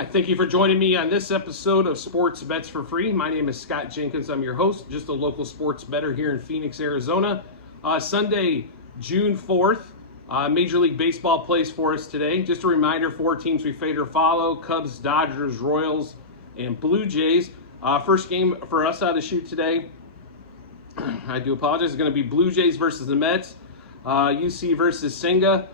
I thank you for joining me on this episode of Sports Bets for Free. My name is Scott Jenkins. I'm your host, just a local sports bettor here in Phoenix, Arizona. Sunday, June 4th, Major League Baseball plays for us today. Just a reminder, 4 teams we fade or follow: Cubs, Dodgers, Royals, and Blue Jays. First game for us out of the shoot today, I do apologize, is going to be Blue Jays versus the Mets. UC versus Senga.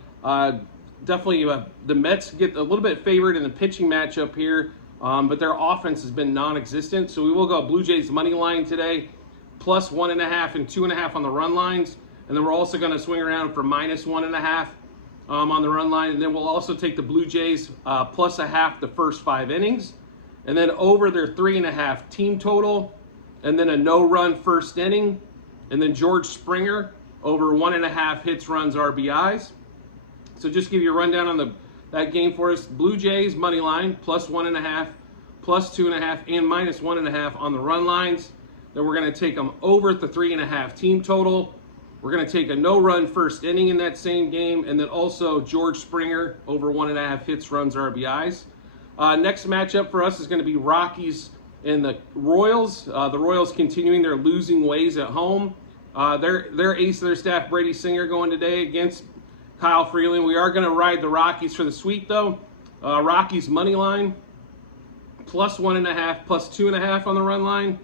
Definitely the Mets get a little bit favored in the pitching matchup here, but their offense has been non-existent. So we will go Blue Jays money line today, plus 1.5 and 2.5 on the run lines. And then we're also going to swing around for minus 1.5 on the run line. And then we'll also take the Blue Jays plus 0.5 the first 5 innings. And then over their 3.5 team total. And then a no-run first inning. And then George Springer over 1.5 hits, runs, RBIs. So just give you a rundown on that game for us. Blue Jays money line plus 1.5, plus 2.5, and minus 1.5 on the run lines. Then we're going to take them over at the 3.5 team total. We're going to take a no-run first inning in that same game, and then also George Springer over 1.5 hits, runs, RBIs. Next matchup for us is going to be Rockies and the Royals. The Royals continuing their losing ways at home. Their ace of their staff, Brady Singer, going today against Kyle Freeland. We are going to ride the Rockies for the sweep, though. Rockies money line, plus 1.5, plus 2.5 on the run line.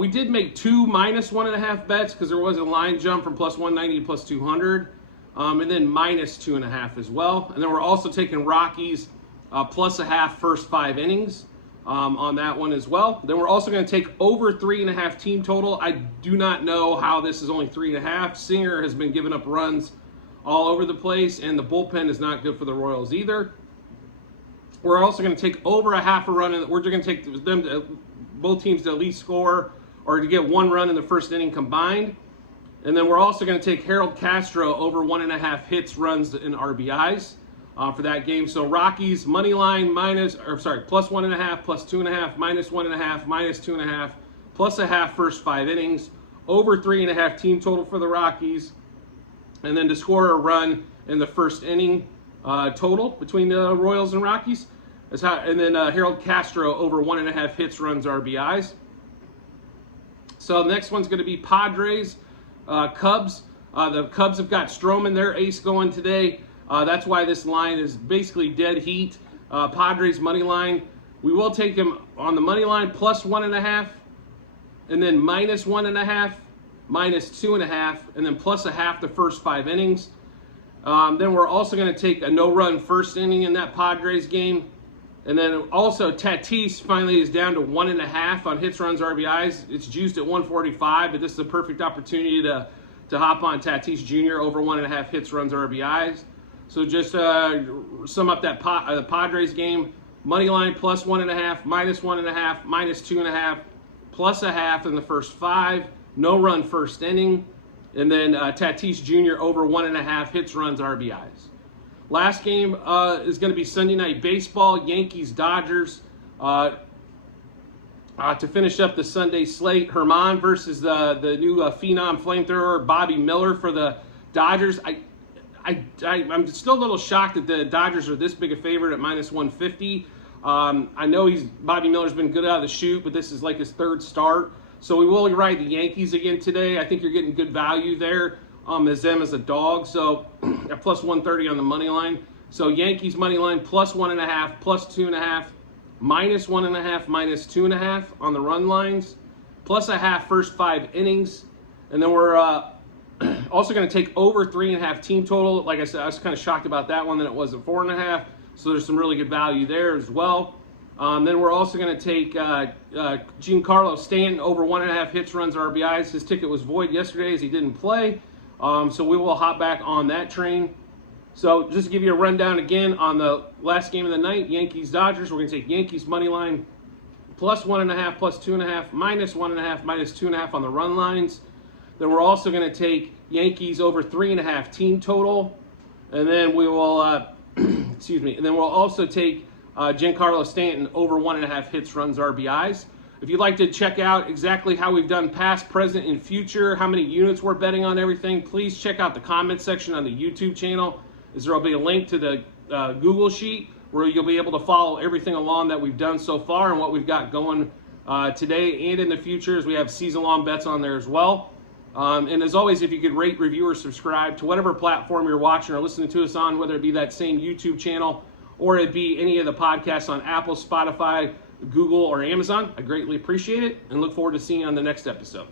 We did make 2 minus 1.5 bets because there was a line jump from plus 190 to plus 200, and then minus 2.5 as well. And then we're also taking Rockies plus 0.5 first 5 innings on that one as well. Then we're also going to take over 3.5 team total. I do not know how this is only 3.5. Singer has been giving up runs all over the place, and the bullpen is not good for the Royals either. We're also going to take over 0.5 run, and we're going to take both teams to at least score or to get 1 run in the first inning combined. And then we're also going to take Harold Castro over 1.5 hits, runs, and RBIs for that game. So Rockies money line plus 1.5, plus 2.5, minus 1.5, minus 2.5, plus 0.5 first 5 innings, over 3.5 team total for the Rockies. And then to score a run in the first inning total between the Royals and Rockies. And then Harold Castro over 1.5 hits, runs, RBIs. So the next one's going to be Padres, Cubs. The Cubs have got Stroman, their ace, going today. That's why this line is basically dead heat. Padres money line. We will take him on the money line plus 1.5, and then minus 1.5. minus 2.5, and then plus 0.5 the first 5 innings. Then we're also going to take a no-run first inning in that Padres game. And then also Tatis finally is down to 1.5 on hits, runs, RBIs. It's juiced at 145, but this is a perfect opportunity to hop on Tatis Jr. over 1.5 hits, runs, RBIs. So just sum up that the Padres game: money line plus 1.5, minus 1.5, minus 2.5, plus 0.5 in the first 5. No run first inning, and then Tatis Jr. over 1.5 hits, runs, RBIs. Last game is going to be Sunday Night Baseball, Yankees, Dodgers. To finish up the Sunday slate, Herman versus the new phenom flamethrower, Bobby Miller for the Dodgers. I'm still a little shocked that the Dodgers are this big a favorite at minus 150. I know Bobby Miller's been good out of the chute, but this is like his 3rd start. So we will ride the Yankees again today. I think you're getting good value there as them as a dog. So at plus 130 on the money line. So Yankees money line plus 1.5, plus 2.5, minus 1.5, minus 2.5 on the run lines, plus 0.5 first 5 innings. And then we're also going to take over 3.5 team total. Like I said, I was kind of shocked about that one that it was at 4.5. So there's some really good value there as well. Then we're also going to take Giancarlo Stanton over 1.5 hits, runs, RBIs. His ticket was void yesterday as he didn't play. So we will hop back on that train. So just to give you a rundown again on the last game of the night, Yankees, Dodgers. We're going to take Yankees money line plus 1.5, plus 2.5, minus 1.5, minus 2.5 on the run lines. Then we're also going to take Yankees over 3.5 team total. And then we will, excuse me, and then we'll also take Giancarlo Stanton over 1.5 hits, runs, RBIs. If you'd like to check out exactly how we've done past, present, and future, how many units we're betting on everything, please check out the comment section on the YouTube channel. There will be a link to the Google sheet where you'll be able to follow everything along that we've done so far and what we've got going today and in the future, as we have season-long bets on there as well. And as always, if you could rate, review, or subscribe to whatever platform you're watching or listening to us on, whether it be that same YouTube channel or it be any of the podcasts on Apple, Spotify, Google, or Amazon, I greatly appreciate it and look forward to seeing you on the next episode.